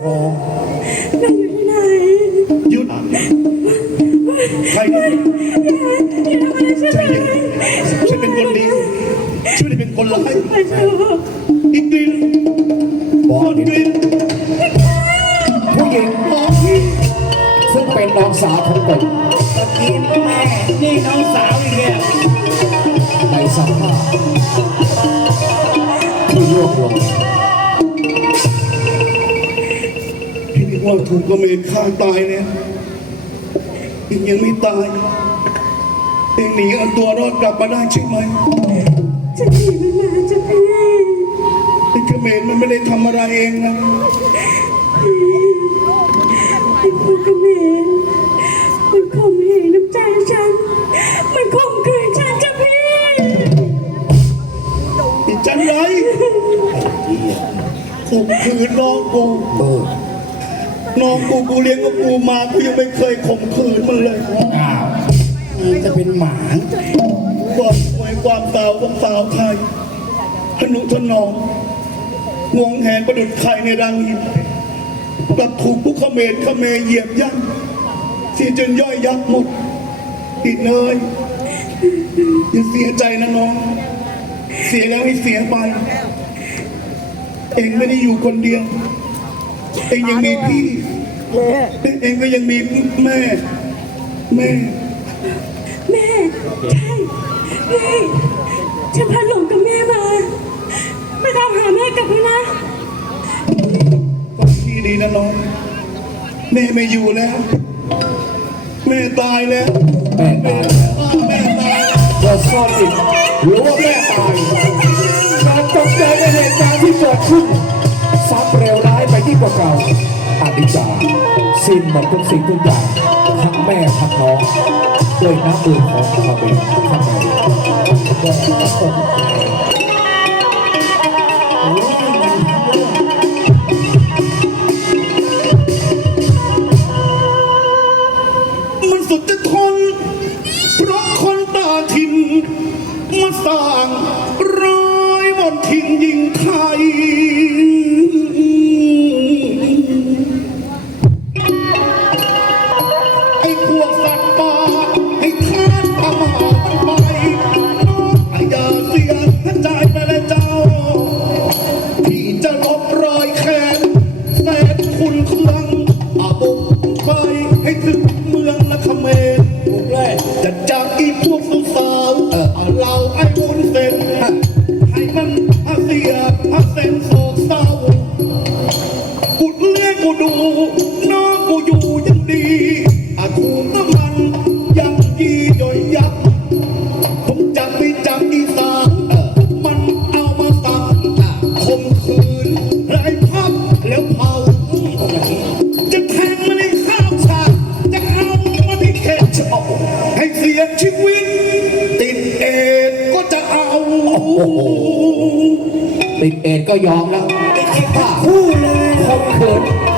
โอ้แม่อยู่ที่ไหนหยุดใครกันอย่าทำอะไรฉันใจเลเย็นยฉันเป็นคนดีฉันไม่ได้เป็นคนร้ายไปเถอะอีกกลิ่นบอคกนดิกลิ่นผู้หญิงมองที่ซึ่งเป็นน้องสาวของตนตะกี้แม่นี่น้องสาวอีกแล้วในสภาพที่ร่วงลง เรียกว่าถูกกระเมนฆ่าตายเนี่ยยังยังไม่ตาย เองหนีเอาตัวรอดกลับมาได้ใช่ไหมฉันหนีมันมาจ้ะพี่ไอ้กระเมนมันไม่ได้ทำอะไรเองนะไอ้พวกกระเมนมันข่มเหงน้ำใจฉัน มันข่มขืนฉันจ้ะพี่ไอ้จันไรข่มขืนน้องกูเออ น้องกูกูเลี้ยงกับกูมากูยังไม่เคยข่มขืนมันเลยอ้าวมันจะเป็นหมาความสวยความสาวของสาวไทยทนุถนอมหวงแหนประดุจไข่ในรังหินกลับถูกผู้เขมรเขมรเหยียบย่ำเสียจนย่อยยับหมดอีกเนยอย่าเสียใจนะน้อง เสียแล้วให้เสียไป เองไม่ได้อยู่คนเดียว เองยังมีพี่ เองก็ยังมีแม่ แม่ แม่ ใช่พี่ฉันพาหลงกับแม่มาไปตามหาแม่กลับไปนะฟังพี่ดีนะน้อง แม่ไม่อยู่แล้ว แม่ตายแล้ว แม่ตายแล้วอ้าวแม่ตายเกิดซ่อนอีกรู้ว่าแม่ตายการตกใจในเหตุการณ์ที่เกิดขึ้นซ้ำเร็วร้ายไปที่กว่าเก่าอดิจา สิ้นหมดทุกสิ่งทุกอย่างทั้งแม่ทั้งน้องด้วยน้ำมือของขเบนข้างในบอกว่าตกใจโอ้ยมันทำเรื่องมันสุดจะทน เพราะคนตาทินมาสร้างร้อ คุณคลัง ติดเอ็นก็ยอมแล้วคู่เลยคมเขิน